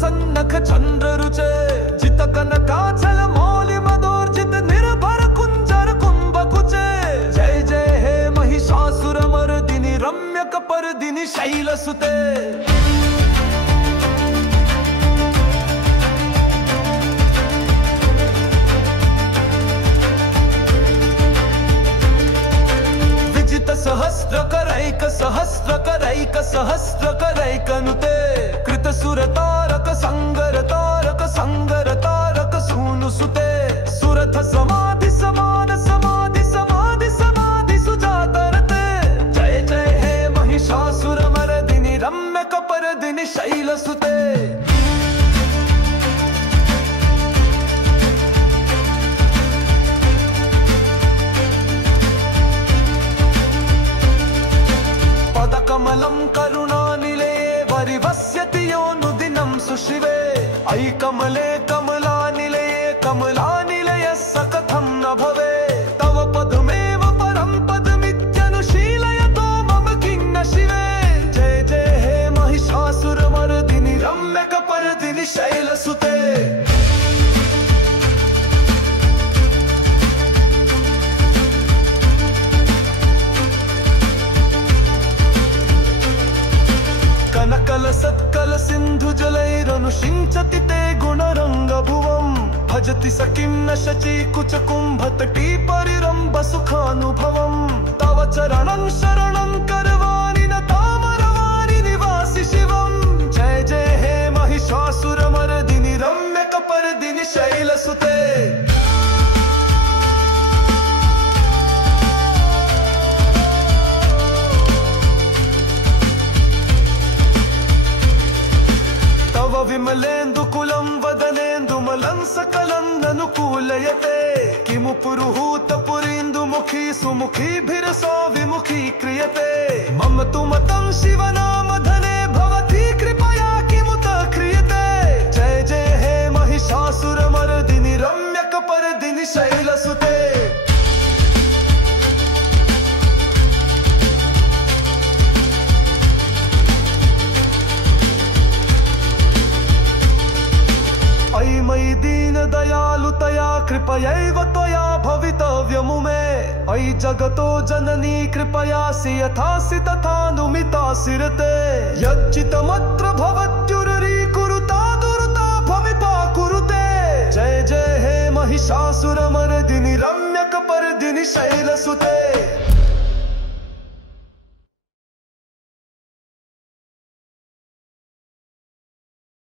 सन्नख चंद्र रुचे जित कनकाचल मौलि मदोर्जित निर्भर कुंजर कुंभ कुचे जय जय हे महिषासुर मर्दिनि रम्यक परदिनि शैलसुते सहस्र करैकनुते कृत सुर तारक संगर तारक सूनु सुते सुरथ समाधि समान समाधि सुजातरते जय जय हे महिषासुर मर्दिनि रम्यक परदिनि शैलसुते कमलं करुणानिलये वरिवस्यति योऽनुदिनं सुशिवे अयि कमले कमलानिलये कमलानिलयः स कथं न भवे तव पदमेव परं पदमित्यनुशीलयतो मम किं न शिवे जय जय हे महिषासुरमर्दिनि रम्यकपर्दिनि शैलसुते कनकल सत्कल सिंधु जलैरनुषिञ्चति ते गुणरंग भुवं भजति स किं न शची कुच कुंभतटी परिरंभ सुखानुभवं तव चरणं शरणं करवाणि न तामरवाणि निवासि शिवं जय जय हे महिषासुरमर्दिनि रम्यकपर्दिनि शैलसुते विमलेन्दुकुलं वदनेन्दुमलं सकलं ननुकूलयते किमु पुरुहूतपुरीन्दुमुखी सुमुखीभिरसो विमुखी क्रियते मम तु मतं शिवनामधने भवती कृपया किमुत क्रियते जय जय हे महिषासुरमर्दिनि रम्यकपर्दिनि शैलसुते अयि मयि दीन दयालुतया कृपयैव त्वया भवितव्यमुमे अयि जगतो जननी कृपयासि यथासि तथानुमितासि ऋते यच्चितमत्र भवति